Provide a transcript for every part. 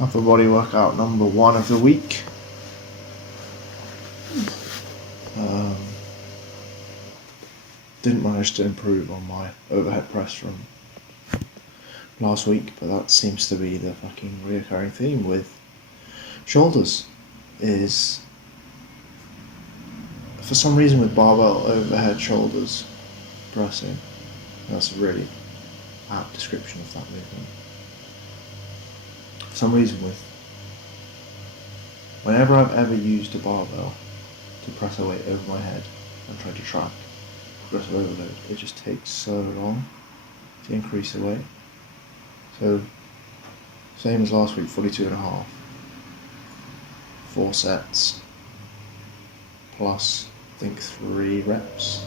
Upper body workout number 1 of the week. Didn't manage to improve on my overhead press from last week, but that seems to be the fucking reoccurring theme with shoulders, is for some reason with barbell overhead shoulders pressing, that's a really apt description of that movement. For some reason whenever I've ever used a barbell to press a weight over my head and try to track progressive overload, it just takes so long to increase the weight. So, same as last week, 42.5. 4 sets, plus, I think 3 reps.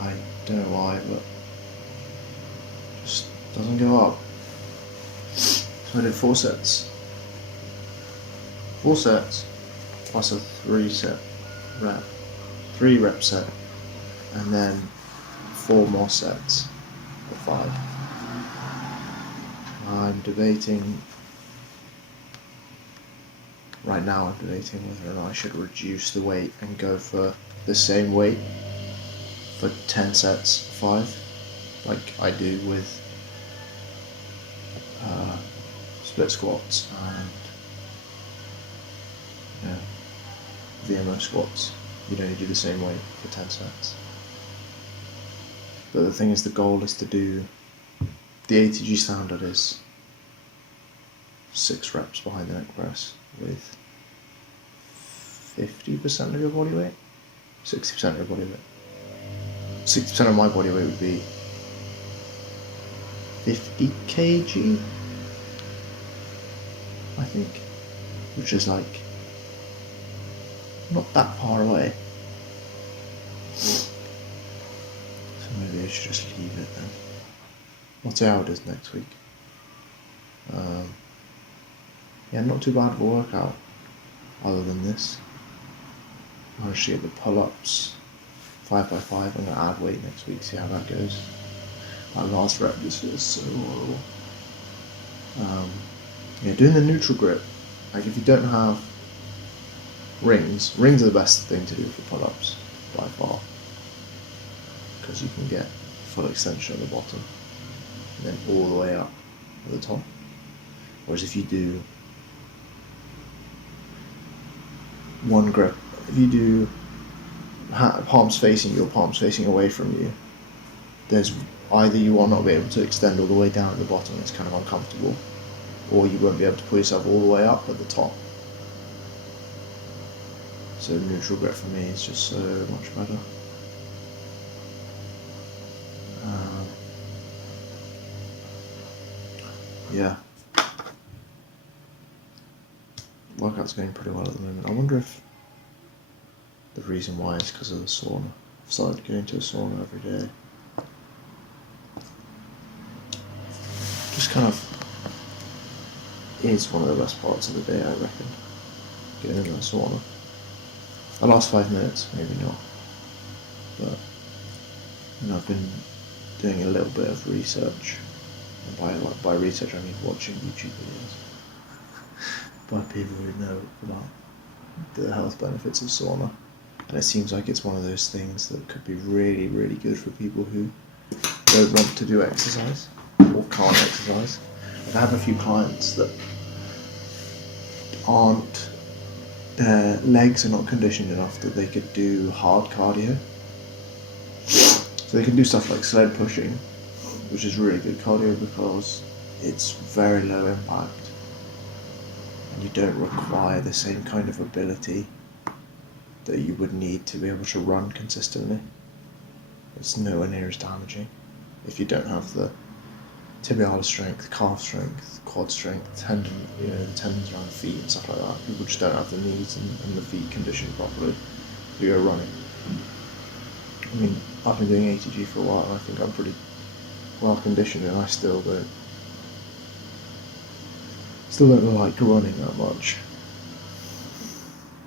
I don't know why, but it just doesn't go up. So I did 4 sets. 4 sets, plus a 3 rep set, and then 4 more sets for 5. Right now I'm debating whether or not I should reduce the weight and go for the same weight for 10 sets, 5, like I do with split squats and VMO squats. You'd only do the same weight for 10 sets. But the thing is, the goal is to do, the ATG standard is 6 reps behind the neck press with 50% of your body weight, 60% of your body weight. 60% of my body weight would be 50 kg, I think, which is like not that far away. So maybe I should just leave it then. We'll see how it is next week. Yeah, not too bad of a workout other than this. Managed to get the pull-ups 5x5. I'm going to add weight next week, see how that goes. My last rep just feels so horrible. Yeah, doing the neutral grip, like if you don't have rings are the best thing to do for pull-ups by far, because you can get full extension at the bottom and then all the way up at the top. Whereas if you do one grip, if you do palms facing you or palms facing away from you, there's either you will not be able to extend all the way down at the bottom, it's kind of uncomfortable, or you won't be able to pull yourself all the way up at the top. So neutral grip for me is just so much better. Yeah. Workout's going pretty well at the moment. I wonder if the reason why is because of the sauna. I've started going to a sauna every day. Just kind of is one of the best parts of the day, I reckon. Getting in the sauna. The last 5 minutes, maybe not. But I've been doing a little bit of research. And by research I mean watching YouTube videos by people who know about the health benefits of sauna. And it seems like it's one of those things that could be really, really good for people who don't want to do exercise or can't exercise. I've had a few clients that their legs are not conditioned enough that they could do hard cardio. So they can do stuff like sled pushing, which is really good cardio because it's very low impact and you don't require the same kind of ability that you would need to be able to run consistently. It's nowhere near as damaging if you don't have the tibialis strength, calf strength, quad strength, the tendons around the feet and stuff like that. People just don't have the knees and the feet conditioned properly to go running. I mean, I've been doing ATG for a while and I think I'm pretty well conditioned, and I still don't like running that much.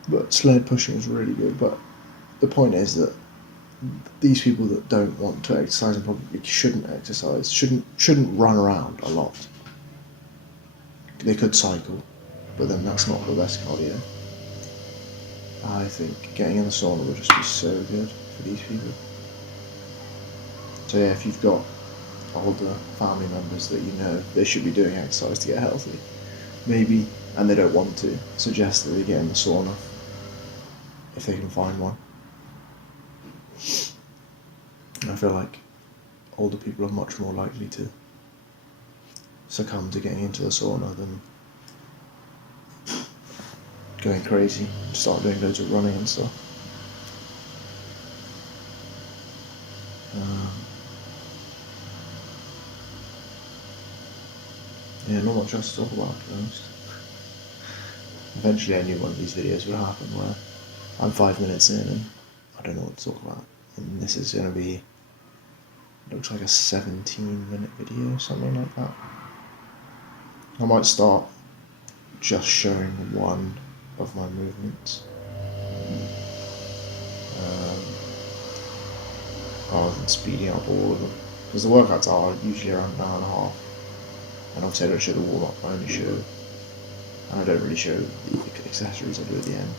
But sled pushing is really good. But the point is that these people that don't want to exercise and probably shouldn't exercise shouldn't run around a lot. they could cycle, but then that's not the best cardio. I think getting in the sauna would just be so good for these people. So yeah, if you've got older family members that you know they should be doing exercise to get healthy, maybe, and they don't want to, suggest that they get in the sauna if they can find one. And I feel like older people are much more likely to succumb to getting into the sauna than going crazy, start doing loads of running and stuff. Yeah, not much else to talk about, to be honest. Eventually I knew one of these videos would happen where I'm 5 minutes in and I don't know what to talk about. And this is going to be, looks like a 17-minute video or something like that. I might start just showing one of my movements. Rather than speeding up all of them. Because the workouts are usually around an hour and a half. And obviously I don't show the warm-up, I only show, and I don't really show the accessories I do at the end.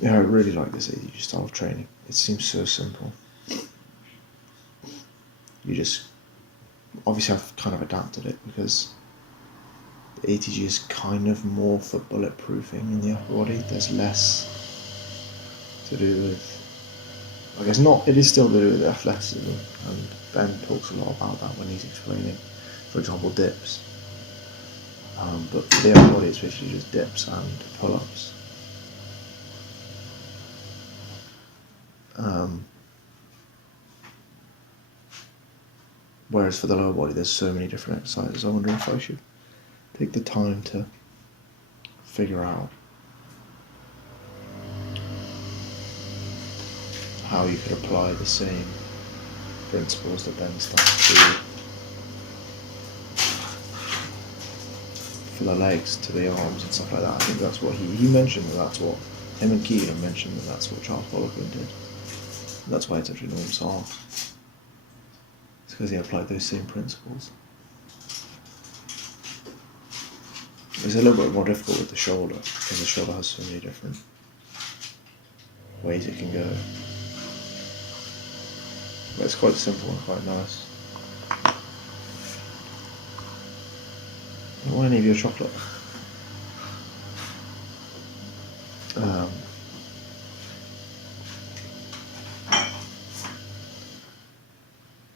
Yeah, I really like this ATG style of training. It seems so simple. You just, obviously I've kind of adapted it because the ATG is kind of more for bulletproofing in the upper body. There's less to do with, I guess not, it is still to do with athleticism, and Ben talks a lot about that when he's explaining, for example, dips. But for the upper body it's basically just dips and pull-ups. Whereas for the lower body there's so many different exercises. I wonder if I should take the time to figure out how you could apply the same principles that Ben starts to for the legs to the arms and stuff like that. I think that's what he mentioned, that's what him and Keelan mentioned, that's what Charles Bolligan did. That's why it's such an enormous arm. It's because he applied those same principles. It's a little bit more difficult with the shoulder, because the shoulder has so many different ways it can go. But it's quite simple and quite nice. I don't want any of your chocolate.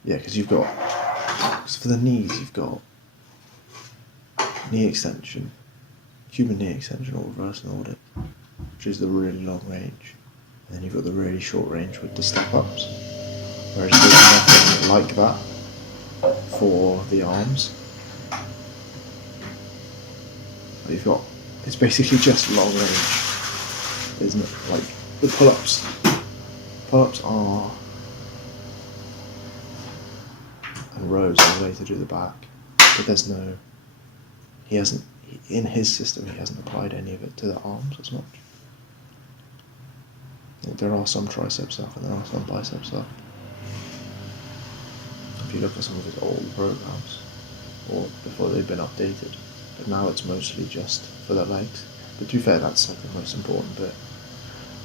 Yeah, because you've got, for the knees you've got knee extension, Cuban knee extension or reverse Nordic, which is the really long range, and then you've got the really short range with the step ups, whereas there's nothing like that for the arms. But you've got, it's basically just long range, isn't it? Like the pull-ups are, and rows are the way to do the back, but there's no, in his system he hasn't applied any of it to the arms as much. There are some tricep stuff and there are some bicep stuff. If you look at some of his old programs, or before they've been updated, but now it's mostly just for the legs. But to be fair, that's like the most important bit.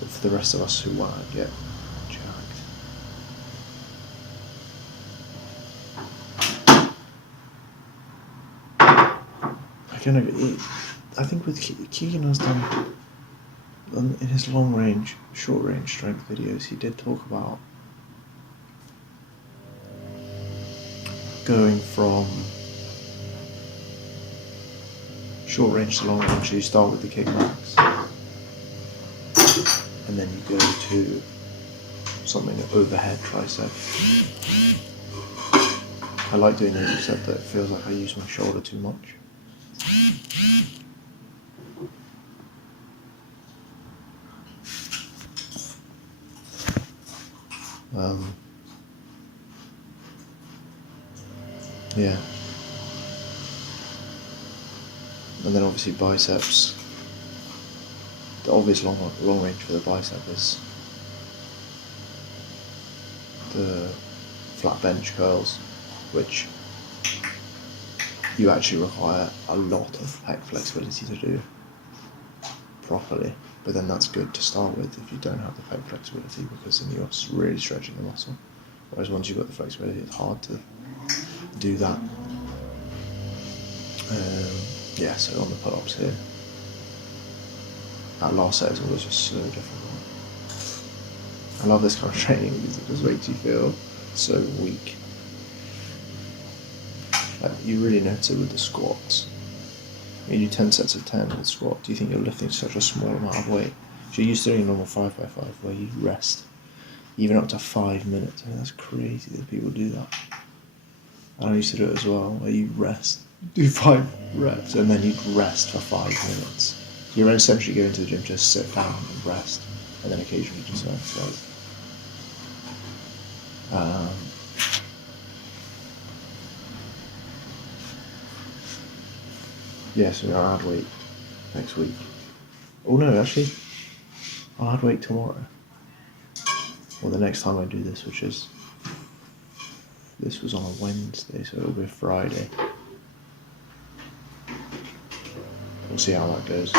But for the rest of us who want to get jacked, I think with Keegan has done, in his long range, short range strength videos, he did talk about going from short range to long range. So you start with the kickbacks, and then you go to something overhead tricep. I like doing those, except that it feels like I use my shoulder too much. Yeah. And then obviously biceps. The obvious long range for the bicep is the flat bench curls, which you actually require a lot of pec flexibility to do properly. But then that's good to start with if you don't have the pec flexibility, because then you're really stretching the muscle. Whereas once you've got the flexibility, it's hard to do that. Yeah, so on the pull-ups here, that last set is always just so difficult. I love this kind of training because it just makes you feel so weak. Like, you really notice it with the squats. You do 10 sets of 10 with squat. Do you think you're lifting such a small amount of weight? If you're used to doing a normal 5x5 where you rest even up to 5 minutes, I mean, that's crazy that people do that. I used to do it as well, where you rest, do 5 reps, and then you'd rest for 5 minutes. You're essentially going to the gym, just sit down and rest, and then occasionally just exercise. Yeah, so I'll add weight next week. Oh no, actually, I'll add weight tomorrow. Or the next time I do this, which is, this was on a Wednesday, so it'll be a Friday. We'll see how that goes.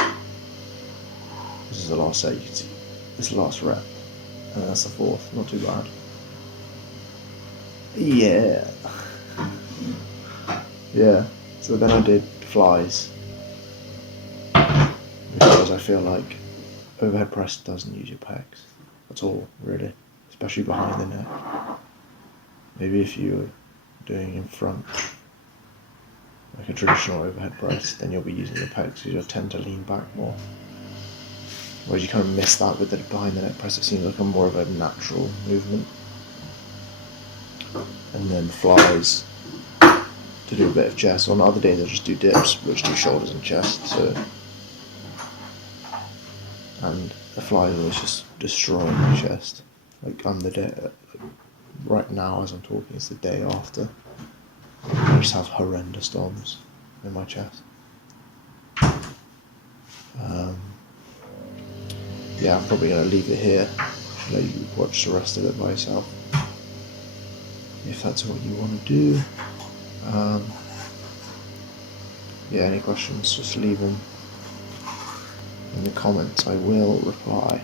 This is the last set, you can see. This is the last rep. And that's the 4th, not too bad. Yeah. Yeah, so then I did flies. Because I feel like overhead press doesn't use your pecs at all, really. Especially behind the neck. Maybe if you were doing in front, like a traditional overhead press, then you'll be using your pecs because you'll tend to lean back more. Whereas you kind of miss that with the behind the neck press. It seems like a more of a natural movement. And then flies to do a bit of chest. On other days I'll just do dips, which do shoulders and chest. So, and the flies always just destroying my chest. Like on the day, right now as I'm talking, it's the day after. I just have horrendous DOMs in my chest. Yeah, I'm probably going to leave it here, let you watch the rest of it by yourself, if that's what you want to do. Yeah, any questions, just leave them in the comments, I will reply.